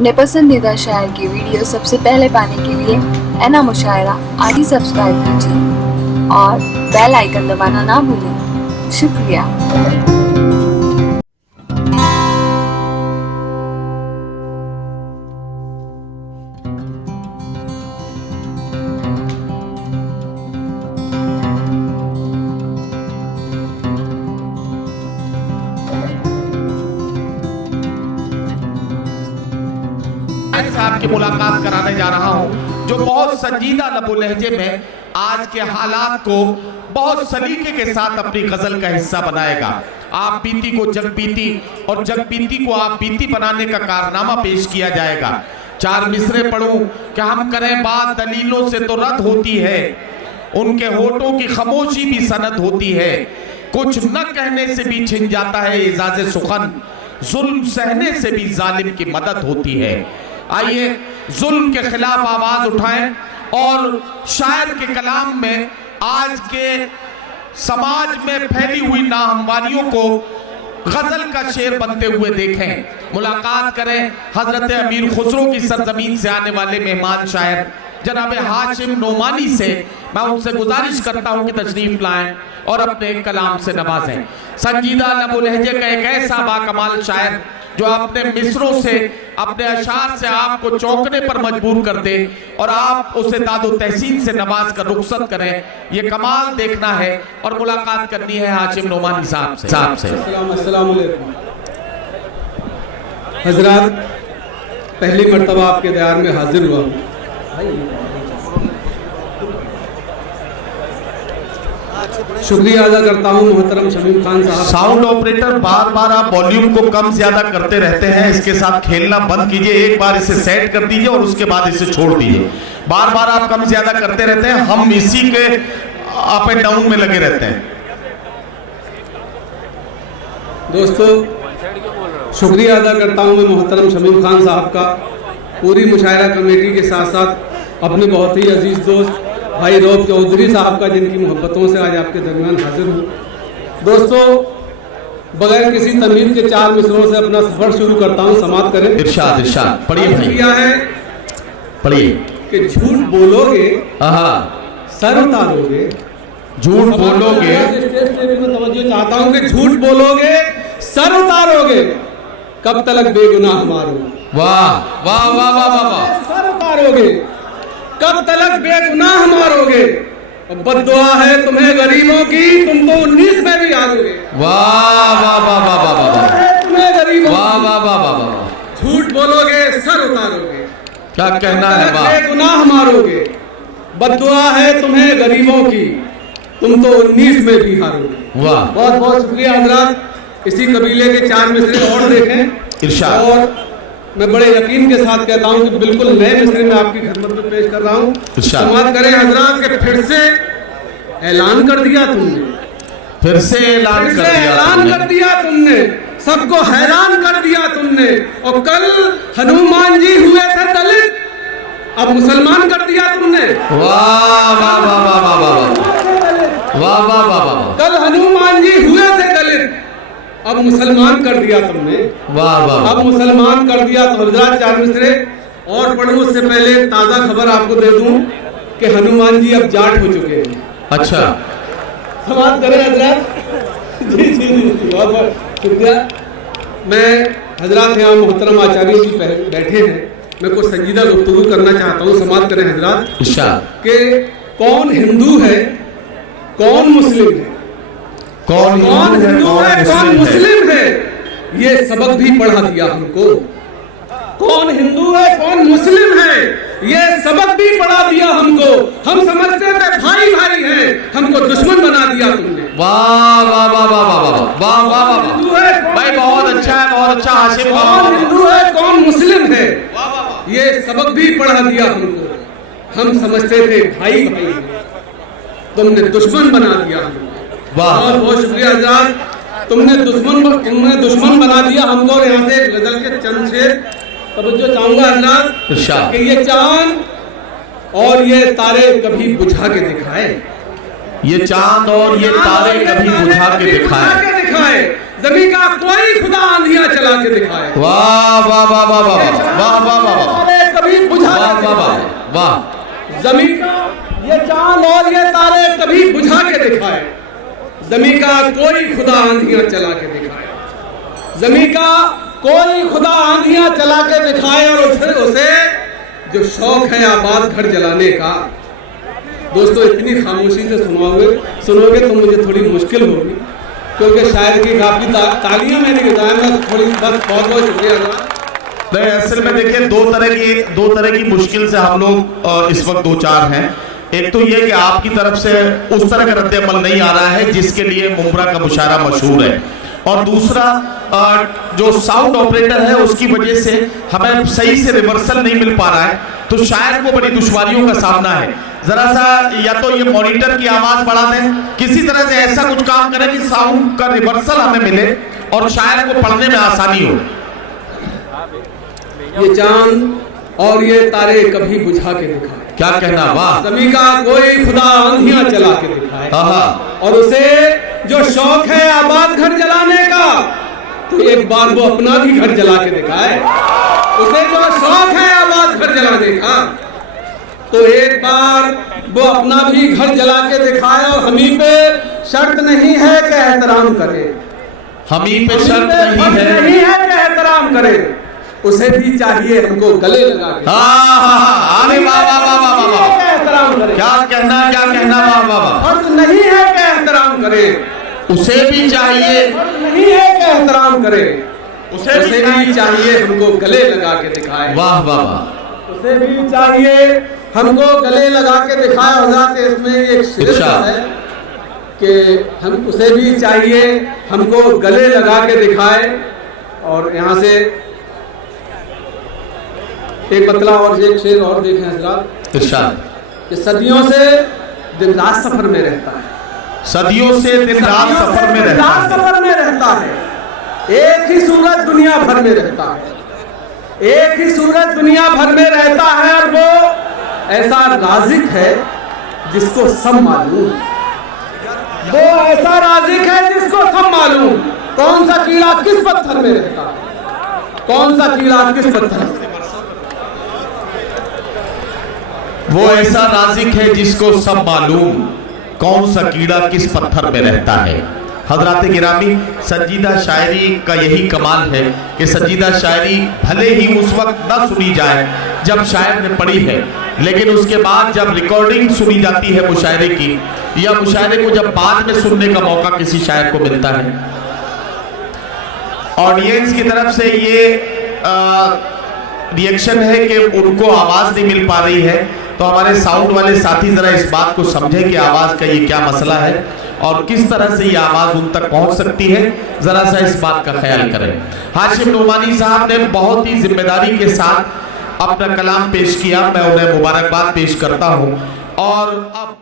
अपने पसंदीदा शायर की वीडियो सबसे पहले पाने के लिए एना मुशायरा आज ही सब्सक्राइब कीजिए और बेल आइकन दबाना ना भूलें। शुक्रिया। साहब की मुलाकात कराने जा रहा हूं, जो बहुत संजीदा लबो लहजे में आज के हालात को बहुत सलीके के साथ अपनी गजल का हिस्सा बनाएगा। आप बीती को जग बीती और जग बीती को आप बीती बनाने का कारनामा पेश किया जाएगा। चार मिसरे पढ़ूं कि हम करें बात दलीलों से तो रद्द होती है, उनके होठों की खामोशी भी सनद होती है, कुछ न कहने से भी छिन जाता है एजाज़े सुखन, जुल्म सहने से भी जालिम की मदद होती है। आइए जुल्म के खिलाफ आवाज उठाएं और शायर के कलाम में आज के समाज में फैली हुई नाहमवारियों को गजल का शेर बनते हुए देखें। मुलाकात करें हजरत अमीर खुसरो की सरजमीन से आने वाले मेहमान शायर जनाब हाशिम नोमानी से। मैं उनसे गुजारिश करता हूं कि तशरीफ लाएं और अपने कलाम से नवाजें। संजीदा लबो लहजे का एक ऐसा बाकमाल शायर जो अपने मिसरों से, अपने अशार से आपको चौंकने पर मजबूर कर दे और आप उसे दादो तहसीन से नवाज कर रुखसत करें। ये कमाल देखना है और मुलाकात करनी है हाशिम नोमानी साहब से। अस्सलाम वालेकुम हजरात, पहली मर्तबा आपके दयार में हाजिर हुआ हूँ। शुक्रिया अदा करता हूँ मोहतरम शमीम खान साहब। साउंड ऑपरेटर बार बार आप वॉल्यूम को कम ज्यादा करते रहते हैं, इसके साथ खेलना बंद कीजिए। एक बार इसे सेट कर दीजिए और उसके बाद इसे छोड़ दीजिए। बार बार आप कम ज्यादा करते रहते हैं, हम इसी के अप एंड डाउन में लगे रहते हैं। दोस्तों शुक्रिया अदा करता हूँ मैं मोहतरम शमीम खान साहब का, पूरी मुशायरा कमेटी के साथ साथ अपने बहुत ही अजीज दोस्त भाई रौफ चौधरी साहब का, जिनकी मोहब्बतों से आज आपके दरमियान हाजिर हूँ। दोस्तों बगैर किसी तमीज़ के चार मिसरों से अपना सफर शुरू करता हूँ। समाप्त करें। इरशाद इरशाद पढ़िए भाई। क्या है पढ़िए कि झूठ बोलोगे सर उतारोगे, झूठ बोलोगे। मैं तवज्जो चाहता हूँ कि झूठ बोलोगे सर उतारोगे, कब तलक बेगुनाह मारोगे। वाह वाह वाह वाह वाह वाह। सर उतारोगे कब तलक बेगुनाह मारोगे, बद्दुआ है तुम्हें गरीबों की, तुम तो 19 में भी हारोगे। वाह वाह वाह वाह वाह वाह। तुम्हें गरीबों वाह वाह वाह वाह वाह। झूठ बोलोगे सर उतारोगे, क्या कहना है। वाह। बेगुनाह मारोगे, बद्दुआ है तुम्हें गरीबों की, तुम तो 19 में भी हारोगे। वाह। बहुत बहुत शुक्रिया हजरात। इसी कबीले के चार मिसरे और देखें। इरशाद। और मैं बड़े यकीन के साथ कहता हूं कि बिल्कुल नए मिसरे में आपकी खिदमत में पेश कर रहा हूं। समाप्त करें हजरात के फिर से ऐलान कर दिया तुमने, फिर से ऐलान कर दिया तुमने, सबको हैरान कर दिया तुमने। और कल हनुमान जी हुए थे दलित, अब मुसलमान कर दिया तुमने। वाह वाह वाह वाह वाह वाह वाह वाह वाह। कल हनुमान जी हुए थे दलित, अब मुसलमान कर दिया तुमने। वाह वाह। अब मुसलमान कर दिया। तो हजरात चार मिसरे और पढ़ूं उससे पहले ताज़ा खबर आपको दे दूं कि हनुमान जी अब जाट हो चुके हैं। अच्छा समाप्त करें हजरात। जी जी जी बहुत बहुत शुक्रिया। मैं हजरात यहाँ मोहतरम आचार्य जी बैठे हैं, मैं कुछ संजीदा गुफ्तगू करना चाहता हूँ। समाप्त करें हजरात कि कौन हिंदू है कौन मुस्लिम है, कौन हिंदू है कौन मुस्लिम है, ये सबक भी पढ़ा दिया हमको। कौन हिंदू है कौन मुस्लिम है, ये सबक भी पढ़ा दिया हमको। हम समझते थे भाई भाई हैं, हमको दुश्मन बना दिया तुमने। वाह वाह वाह वाह वाह वाह वाह वाह भाई, बहुत अच्छा है, बहुत अच्छा हाशिम। कौन हिंदू है कौन मुस्लिम है, ये सबक भी पढ़ा दिया हमको। हम समझते थे भाई भाई, तुमने दुश्मन बना दिया हमको। बहुत बहुत शुक्रिया हजरात। तुमने दुश्मन बना दिया हमको। और यहाँ से गजल के चंद शेर तवज्जो चाहूंगा हजरात कि ये चांद और ये तारे कभी बुझा के दिखाए, ये चांद और ये तारे कभी बुझा के दिखाए, जमीन का कोई खुदा आंधियां चला के दिखाए। वाह वाह वाह वाह वाह वाह वाह वाह तारे कभी बुझा वाह के वाह वाह दिखाए। वाह। जमीन का ये चांद और ये तारे कभी बुझा के दिखाए। जमीन का कोई खुदा आंधियां चला के दिखाए। जमीन का कोई खुदा आंधियां चला के दिखाए और उसे जो शौक है आबाद घर जलाने का। दोस्तों इतनी खामोशी से सुनोगे तो मुझे थोड़ी मुश्किल होगी, क्योंकि शायर की काफी तालियां मेरी में थोड़ी बस बहुत शुक्रिया। नहीं, असल में देखिए दो तरह की मुश्किल से हम लोग इस वक्त दो चार हैं। एक तो ये कि आपकी तरफ से उस तरह का रद्द अमल नहीं आ रहा है जिसके लिए मुमरा का मुशायरा मशहूर है, और दूसरा जो साउंड ऑपरेटर है उसकी वजह से हमें सही से रिवर्सल नहीं मिल पा रहा है, तो शायर को बड़ी दुश्वारियों का सामना है। जरा सा या तो ये मॉनिटर की आवाज बढ़ा दें, किसी तरह से ऐसा कुछ काम करें कि साउंड का रिवर्सल हमें मिले और शायर को पढ़ने में आसानी हो। ये चांद और ये तारे कभी बुझा के दिखाए। क्या कहना, वाह। जमीन का कोई खुदा आंधियां चला के दिखाए, और उसे जो शौक है आबाद घर जलाने का, तो एक बार वो अपना भी घर जला के दिखाए। उसे जो शौक है आबाद घर जलाने का, तो एक बार वो अपना भी घर जला के दिखाए। और हमी पे शर्त नहीं है कि एहतराम करे। हमी पे शर्त नहीं है कि एहतराम करे। उसे भी चाहिए हमको गले लगा के। अरे वाह वाह वाह वाह वाह, एहतराम करे। क्या कहना वाह वाह वाह। फर्ज नहीं है कि एहतराम करे। उसे भी चाहिए, फर्ज नहीं है कि एहतराम करे। उसे भी चाहिए हमको गले लगा के दिखाए। वाह वाह वाह। उसे भी चाहिए हमको गले लगा के दिखाए। हज़रत इसमें एक शेर है कि हम उसे भी चाहिए हमको गले लगा के दिखाए। और यहाँ से एक बतला और एक शेर और देखें हज़रत, इरशाद कि सदियों से दिन रात सफर में रहता है। सदियों से दिन रात सफर में रहता है। एक ही सूरज दुनिया भर में रहता है। एक ही सूरज दुनिया भर में रहता है, और वो ऐसा राज़िक है जिसको सब मालूम। वो ऐसा राज़िक है जिसको सब मालूम। कौन सा कीड़ा किस पत्थर में रहता है, कौन सा कीड़ा किस पत्थर। वो ऐसा राज़िक है जिसको सब मालूम, कौन सा कीड़ा किस पत्थर में रहता है। हजरात गिरामी, संजीदा शायरी का यही कमाल है कि संजीदा शायरी भले ही उस वक्त न सुनी जाए जब शायर ने पढ़ी है, लेकिन उसके बाद जब रिकॉर्डिंग सुनी जाती है मुशायरे की, या मुशायरे को जब बाद में सुनने का मौका किसी शायर को मिलता है, ऑडियंस की तरफ से ये रिएक्शन है कि उनको आवाज़ नहीं मिल पा रही है, तो हमारे साउंड वाले साथी जरा इस बात को समझें कि आवाज़ का ये क्या मसला है और किस तरह से ये आवाज़ उन तक पहुंच सकती है। जरा सा इस बात का ख्याल करें। हाशिम नोमानी साहब ने बहुत ही जिम्मेदारी के साथ अपना कलाम पेश किया, मैं उन्हें मुबारकबाद पेश करता हूं। और अब